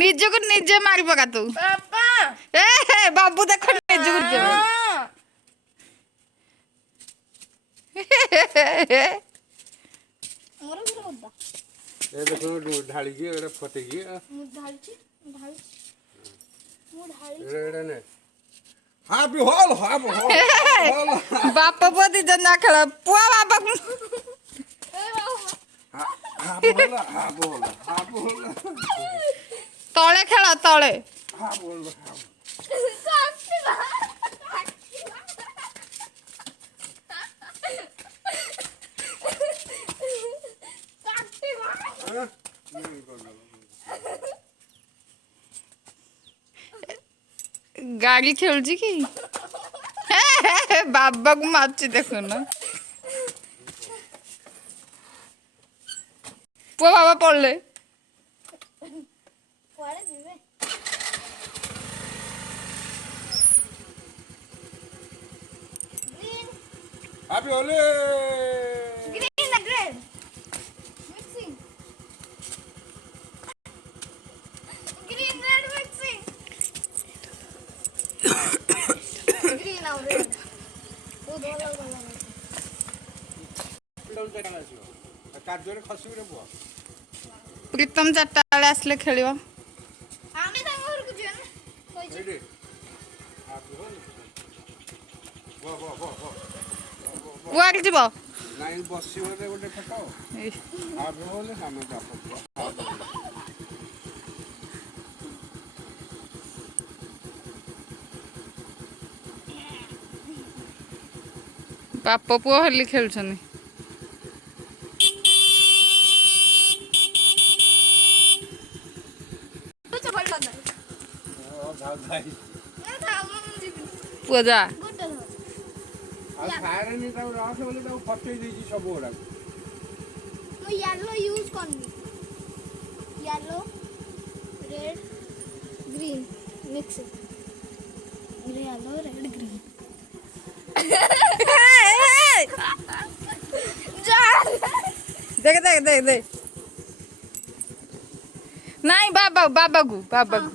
ନିଜକୁ ନିଜେ ମାରି ପକା ତୁ ବାବୁ ଦେଖ ନିଜକୁ ନିଜେ ବାପ ପୁଅ ଦି ଜଣ ଖେଳ ପୁଅ ବାପା ତଳେ ଖେଳ ତଳେ गाड़ी खेलुची कि बाबा को मारची देखुन पुआ बाबा पड़ले Happy Holi! Green and red. Mixing. Green red mixing. Green now red. Oh, प्रीतम चारटा बेले आसले खेलियो आमे तांग घर को जेन होई छी वाक जीव नाइन बसिबो रे गोटे फटो आ बोले हम जाप बाप पुओ होली खेलुछनी तो चपल लग जा भाई ना था हम जीबी पुओ जा गुड हो आ फायर नि ताऊ रास बोले ताऊ फटई देजी सब ओरा तो येलो यूज करनी yellow red green mix yellow red green देख देख देख देख नहीं बाबा बाबा को बाबा को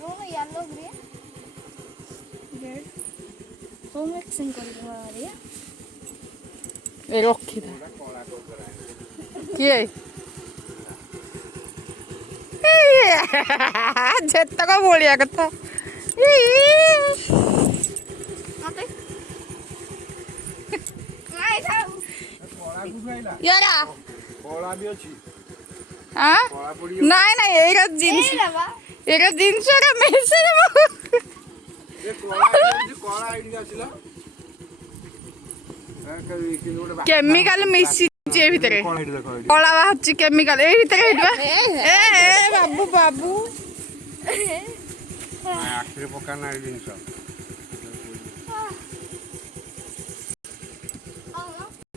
नो येलो ग्रीन रेड तो मिक्सिंग कर दो यार ए रखी था किए जेतक बोलिया कथा आते नहीं था कोला गुसाइला यारा कोला भी अछि हां कोला पड़ी नहीं नहीं एरा जींस लगा एरा जींस रा मेसे ए कोला आईडी आसिला केमिकल मिसी जे भितरे कोला बाहची केमिकल ए भितरे हिडबा ए बाबू बाबू आखिर पका ना जिंस